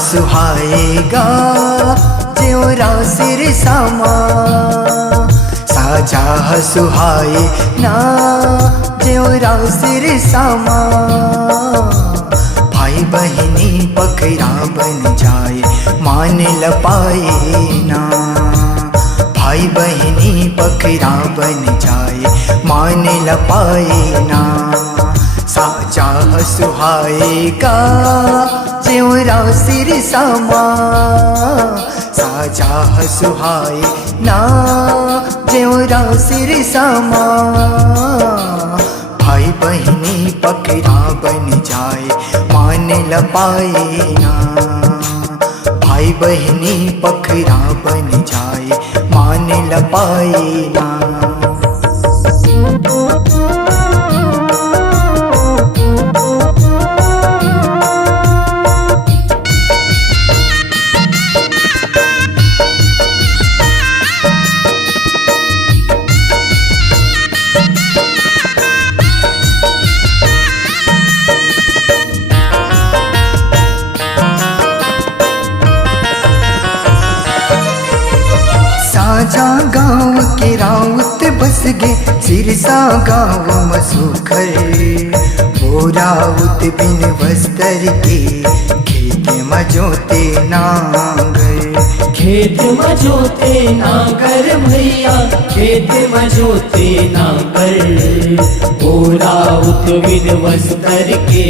सुहाएगा ज्योरा सिर सामा, साजा सुहाए ना ज्योरा सिर सामा। भाई बहिनी पखरा बन जाए मान ल पाए ना, भाई बहिनी पखरा बन जाए मान ल पाए ना। साजा सुहाएगा ज्योरा सिर सामा, साजा सुहाए ना ज्योरा सिर सामा। भाई बहिनी पखरा बन जाए मान ल पाए ना, भाई बहिनी पखरा बन जाए मान ल पाए ना। साजा गाँव के राउत बस गे सिरसा गाँव मसूखर। वो राउत बिन बस्तर के खेत मजोते नांगर, खेत मजोते नांगर भैया खेत मजोते नांगर। वो राउत बिन बस्तर के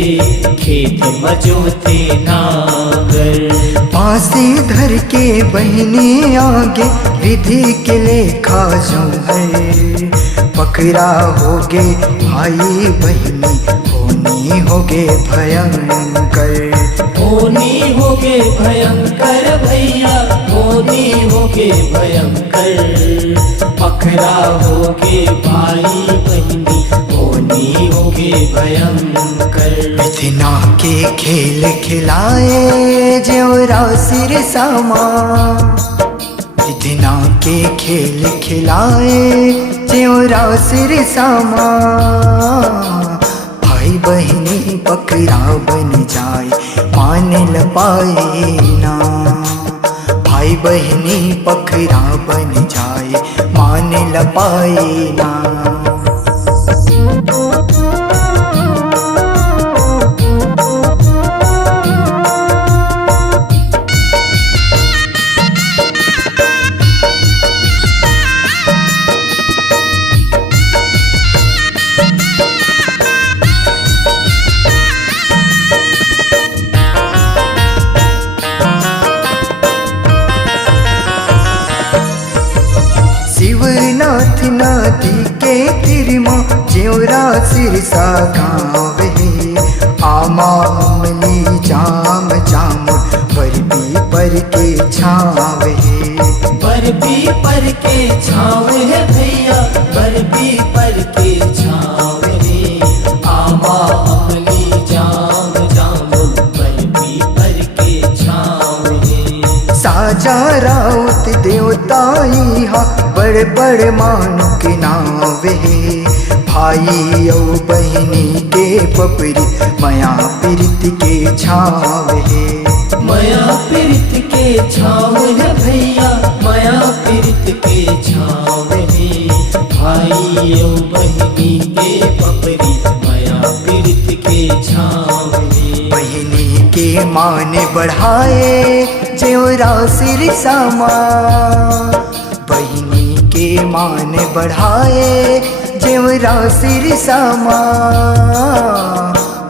खेत मजोते नांगर। पासे धर के बहने आगे विधि के लेखा जो है। पकड़ा होगे भाई बहनी होनी होगे भयंकर, होनी होगे भयंकर भैया होनी होगे भयंकर। पखरा होगे भाई बहनी होनी होगे भयंकर। इतना के खेल खिलाए ज्योरा सिर सामा, इतना के खेल खिलाए ज्योरा सिर सामा। भाई बहिनी पखरा बन जाए मान ल पाए ना, भाई बहिनी पखरा बन जाए मान ल पाए ना। शिवनाथ नदी के तिरमा ज्योरा सिरसा गाँव है। आमा अमली जाम जाम बरबी पर के छाव है, बरबी पर के छाव है भैया बरबी पर के छाव है। आमा अमली जाम जाम बरबी पर के छाव है। साजा राउत देवताई हा बड़ बड़ मानु के नाव है। भाई औ बहिनी के पपरी मया पीरित के छाव है, मया पीरित के छाव है भैया मया पीरित के छाव है। भाई औ बहिनी के पपरी मया पीरित के छाव है। बहिनी के मान बढ़ाए ज्योरा सिर सामा, बहिनी के मान बढ़ाए ज्योरा सिर सामा।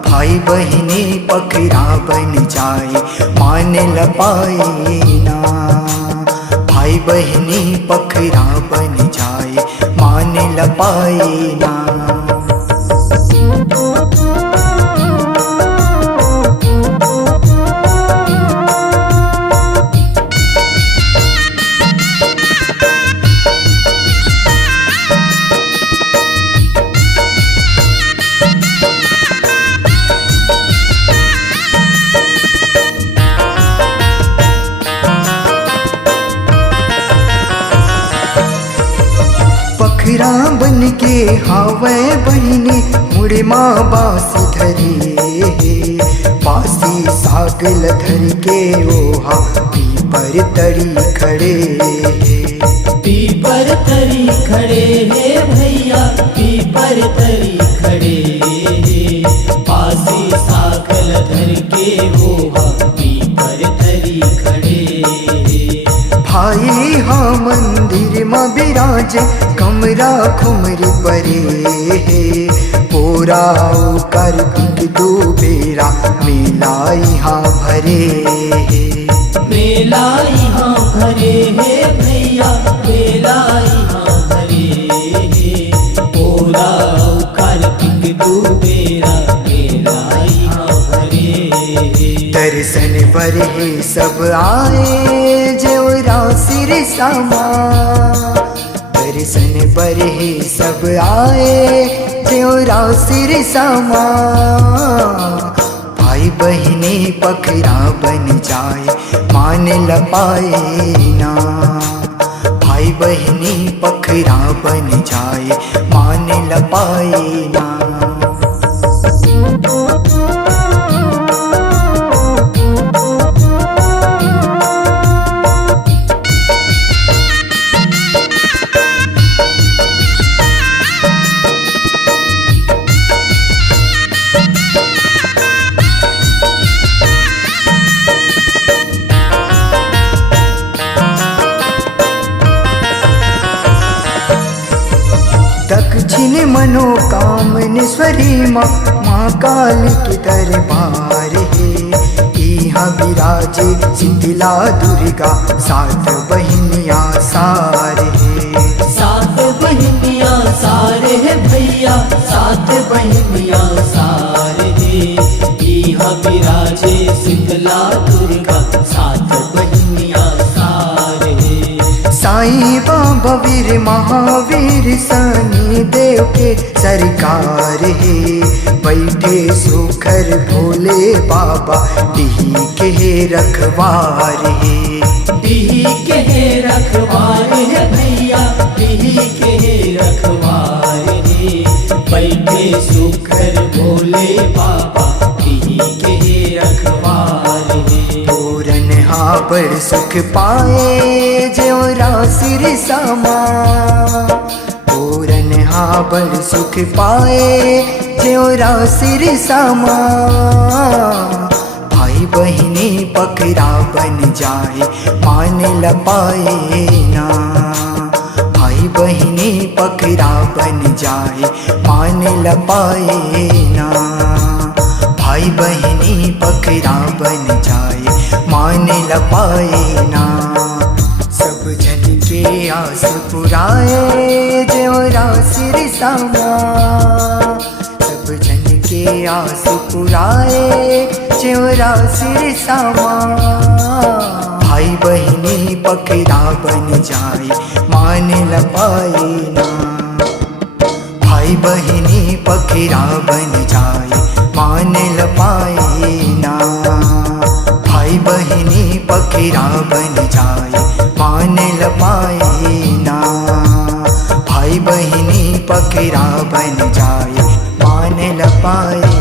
भाई बहिनी पखरा बन जाए मान ल पाए ना, भाई बहिनी पखरा बन जाए मान ल पाए ना। पखरा बन के हावे बहिनी मुड़ माँ बासी धरे, बासी सागल धर के ओहा पीपर तड़ी खड़े। पीपर तरी खड़े हे भैया, पीपर तरी खड़े हे, बासी सागल धर के ओहा पीपर तरी खड़े हे। भाई हाँ मंदिर में बिराजे कमरा खुमरी परे, पोरा कार्तिक दो बेरा मेला यहाँ भरे। मेला यहाँ भरे हे भैया, मेला यहाँ भरे हे, पोरा कार्तिक दो बेरा मेला यहाँ भरे हे। दर्शन पर है सब आए जेवरा सिर समा, दर्शन पर है सब आए जेवरा सिर समा। भाई बहने पखरा बन जाए मान ल पाए ना, भाई बहने पखरा बन जाए मान ल पाए ना। दक्षिण मनोकामनेश्वरी माँ, माँ काली के दरबार है। यहाँ विराजे शीतला दुर्गा सात बहनियाँ सार है। सात बहनियाँ सार है भैया, सात बहनियाँ सार है। यहाँ विराजे शीतला दुर्गा सात बहनियाँ सार है। साईं बाबा वीर महावीर शनि देव के सरकार है। बैठे सुखर भोले बाबा डिही के रखवार है। डिही के रखवार है भैया, डिही के रखवार है। बैठे सुखर भोले बाबा डिही के रखवार है। पूरन हाँ बड़ सुख पाए जेवरा सिर समा, पूरन हाँ बड़ सुख पाए जेवरा सिर समा। भाई बहने पकड़ा बन जाए मान ल पाए ना, भाई बहने पकड़ा बन जाए मान ल पाए ना। भाई बहने पकड़ा बन जाए मान ल पाए ना। सब जन के आस पुराए जेवरा सिर समा, सब जन के आस पुराए जेवरा सिर समा। भाई बहने पकड़ा बन जाए मान ल पाए ना, भाई बहने पकड़ा बन जाए मान ल पाए ना। भाई बहने पकड़ा बन जाए मान ल पाए ना, भाई बहने पकड़ा बन जाए मान ल पाए।